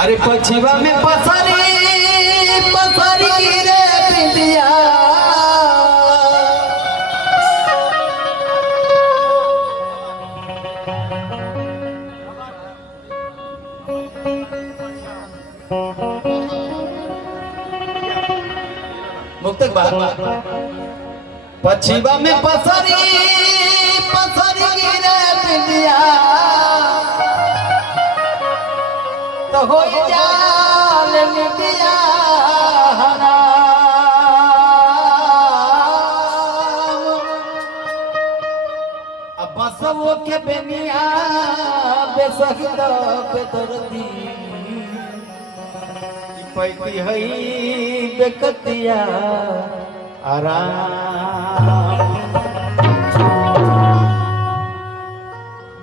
अरे पछिवा में पसरी पसरी गिरे बिंदिया मुक्तक बात पछिवा में पसरी पसरी गिरे बिंदिया तो हो जाल नितिया अब बसवो के बेनिया बेसहित बेदर्दी पैती हई बेकतिया आराम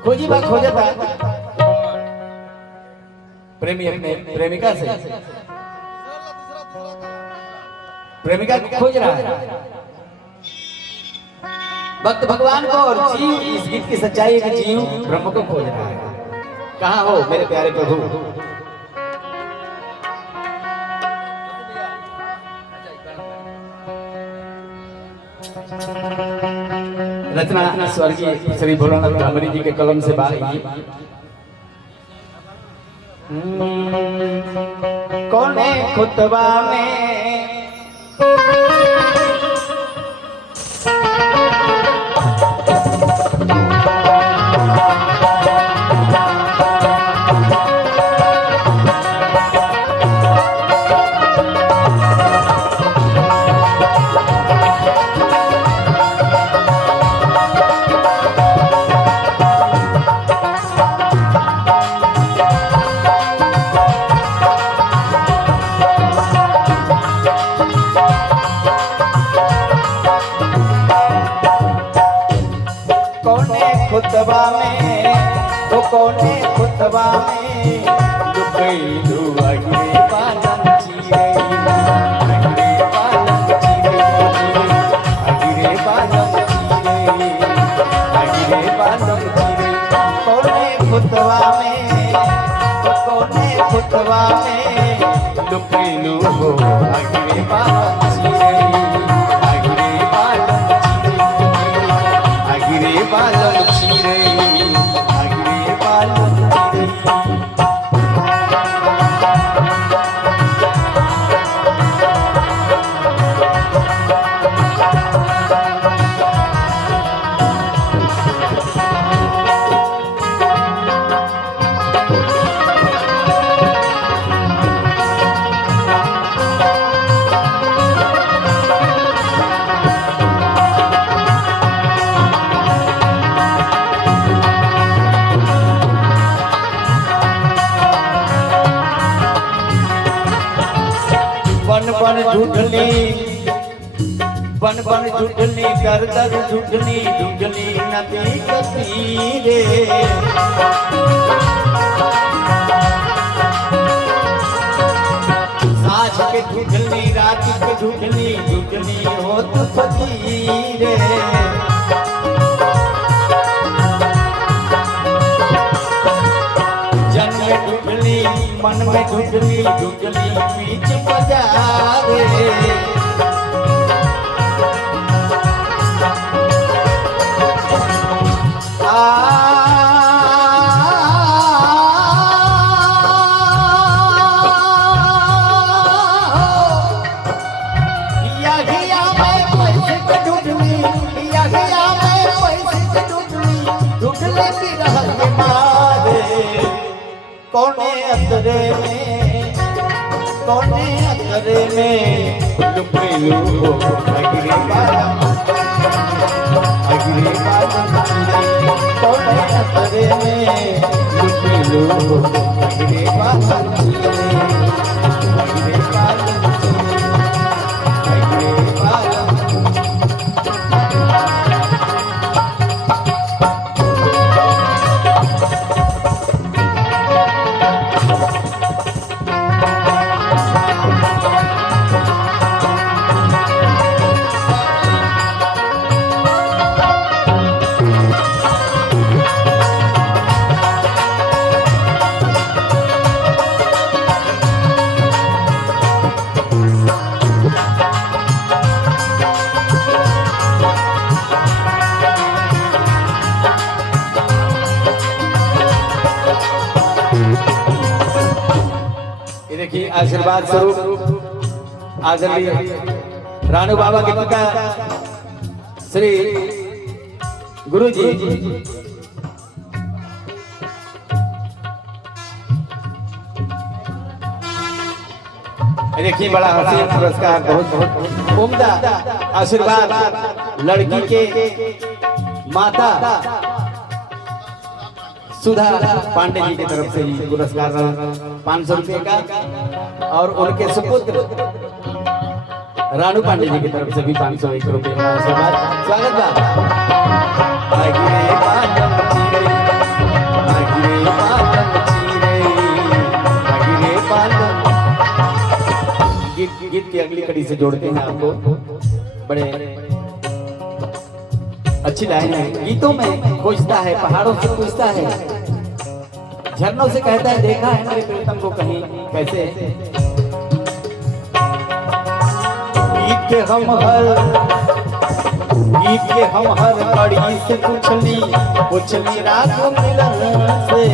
खोजी बा खोजता प्रेमी अपने प्रेमिका से प्रेमिका को खोज रहा है भक्त भगवान को और जीव इस गीत की सच्चाई है कि जीव ब्रह्म को खोज रहा है। कहाँ हो मेरे प्यारे प्रभु। रचना स्वर्गीय श्री भोलानाथ ब्राह्मणी जी के कलम से बाहर कौन है खुतबा में खुतबा में तो कोने खुतबा में लुकैलू अगरे बालन चिरे अगरे बालन चिरे अगरे बालन चिरे अगरे बालन चिरे कोने खुतबा में तो कोने खुतबा में लुकैलू अगरे बालन चिरे अगरे बालन चिरे अगरे बालन बन झूठली बन बन झूठली दर दर झूठली झूठली नदी कतीरे साँझ के झूठली रात के झूठली झूठली हो तो फकीरे जन में झूठली मन में झूठली झूठली बीच बाजारे कोने अतरे में लुकैलू अगरे बालन कोने अतरे में लुकैलू अगरे बालन अगरे बालन अगरे बालन देखिए आशीर्वाद स्वरूप आदरणीय रानू बाबा के पिता श्री गुरु जी देखिए बड़ा हसीन पुरस्कार, बहुत बहुत उम्दा आशीर्वाद लड़की के माता सुधा पांडे जी की तरफ से ही पुरस्कार 500 रुपए का, और उनके सुपुत्र रानू पांडे जी की तरफ से भी 501 रुपए का आशीर्वाद। स्वागत गीत की अगली कड़ी से जोड़ते हैं आपको। बड़े अच्छी लाइन है, गीतों में खोजता है, पहाड़ों से पूछता है, झरनों से कहता है देखा है मेरे प्रीतम को कहीं कैसे। गीत के हम हर कड़ी से पुछली रात मिलन से।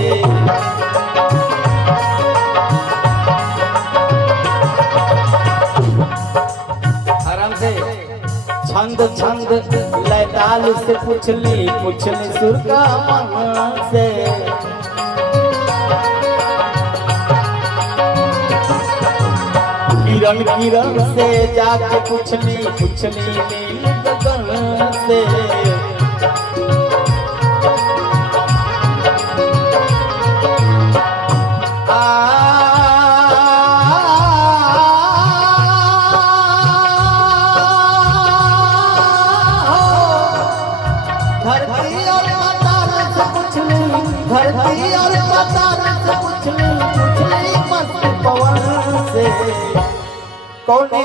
छंद छंद लैताल से पुछली सुर का मन से। किरण से जाके पुछली नील गगन से। धरती और पाताल से पुछली मस्त पवन से। कौने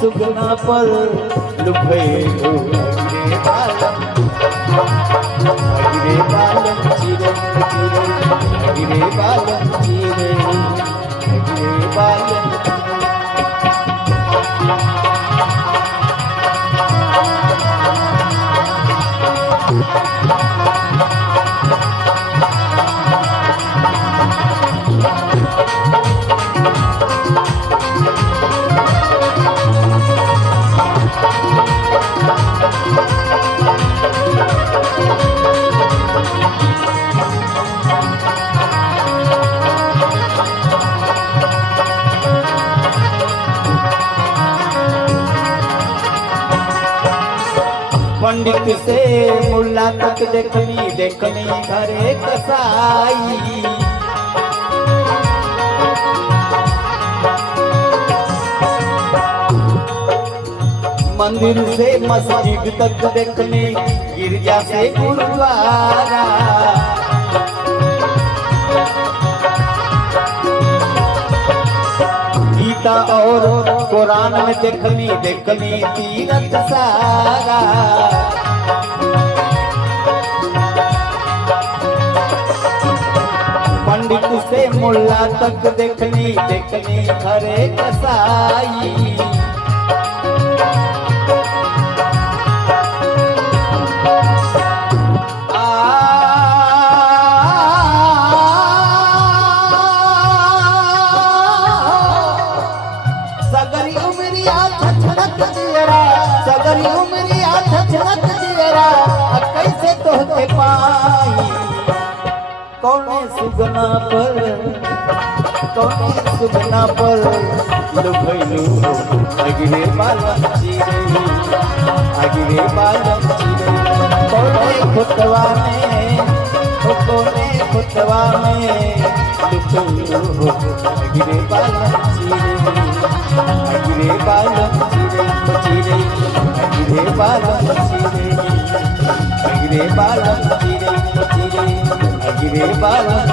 सुगना पर लुभे गिरे बालम चिरे गिरे बालम चिरे गिरे बालम। पंडित से मुल्ला तक देखनी घरे कसाई। मंदिर से मस्जिद तक देखनी, गिरजा से गुरुद्वारा। गीता और कुरान में देखनी तीरथ सारा। पंडित से मुल्ला तक देखनी घरे कसाई। कैसे तोहके पाई। कौने सुगना पर लुभैलू अगिरे बालम चिरे कौने खुटवा में लुभैलू अगिरे बालम चिरे गिरे बालम चिरे गिरे बालम चिरे गिरे बालम चिरे गिरे बालम।